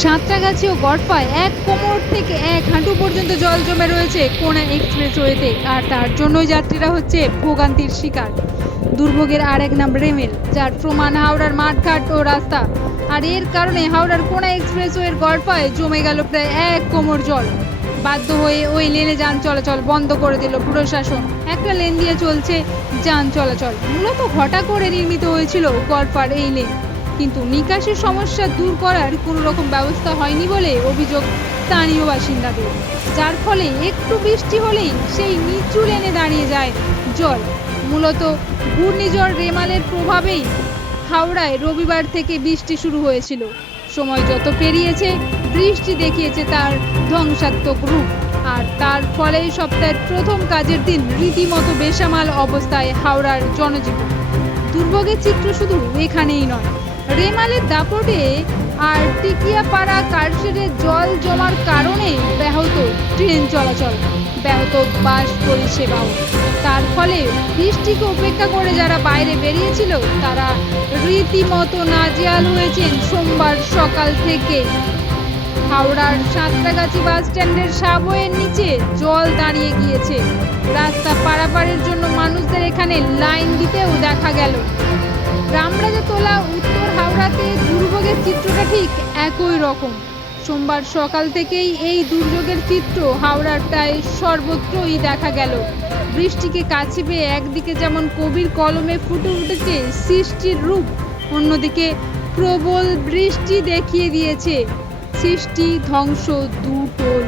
সাঁতরাগাছি ও গড়পায় এক কোমর থেকে এক হাঁটু পর্যন্ত জল জমে রয়েছে কোনা এক্সপ্রেসওয়েতে, আর তার জন্যই যাত্রীরা হচ্ছে ভোগান্তির শিকার। দুর্ভোগের আর এক নাম রেমেল, যার প্রমাণ হাওড়ার মাঠঘাট ও রাস্তা। আর এর কারণে হাওড়ার কোনা এক্সপ্রেসওয়ের গড়পায় জমে গেল প্রায় এক কোমর জল। বাধ্য হয়ে ওই লেনে যান চলাচল বন্ধ করে দিল প্রশাসন। একটা লেন দিয়ে চলছে যান চলাচল। মূলত ঘটা করে নির্মিত হয়েছিল গড়পার এই লেন, কিন্তু নিকাশি সমস্যা দূর করার কোনো রকম ব্যবস্থা হয়নি বলে অভিযোগ স্থানীয় বাসিন্দাদের, যার ফলে একটু বৃষ্টি হলেই সেই নিচু লেনে দাঁড়িয়ে যায় জল। মূলত ঘূর্ণিঝড় রেমালের প্রভাবেই হাওড়ায় রবিবার থেকে বৃষ্টি শুরু হয়েছিল। সময় যত পেরিয়েছে বৃষ্টি দেখিয়েছে তার ধ্বংসাত্মক রূপ, আর তার ফলে সপ্তাহের প্রথম কাজের দিন রীতিমতো বেসামাল অবস্থায় হাওড়ার জনজীবন। দুর্ভোগের চিত্র শুধু এখানেই নয়, রেমালের দাপটে আর টিকিয়াপাড়া কারশেডে জল জমার কারণে ব্যাহত ট্রেন চলাচল, ব্যাহত বাস পরিষেবাও। তার ফলে বৃষ্টিকে উপেক্ষা করে যারা বাইরে বেরিয়েছিল তারা রীতিমতো নাজেহাল হয়েছেন সোমবার সকাল থেকে। হাওড়ার সাঁতরাগাছি বাস স্ট্যান্ডের সাবওয়ের নিচে জল দাঁড়িয়ে গিয়েছে। রাস্তা পারাপারের জন্য মানুষদের এখানে লাইন দিতেও দেখা গেল। রামরাজাতলা উত্তর হাওড়াতে দুর্ভোগের চিত্রটা ঠিক একই রকম। সোমবার সকাল থেকেই এই দুর্যোগের চিত্র হাওড়ার প্রায় সর্বত্রই দেখা গেল। বৃষ্টিকে কাছে পেয়ে একদিকে যেমন কবির কলমে ফুটে উঠেছে সৃষ্টির রূপ, অন্যদিকে প্রবল বৃষ্টি দেখিয়ে দিয়েছে সৃষ্টি ধ্বংস দুটোই।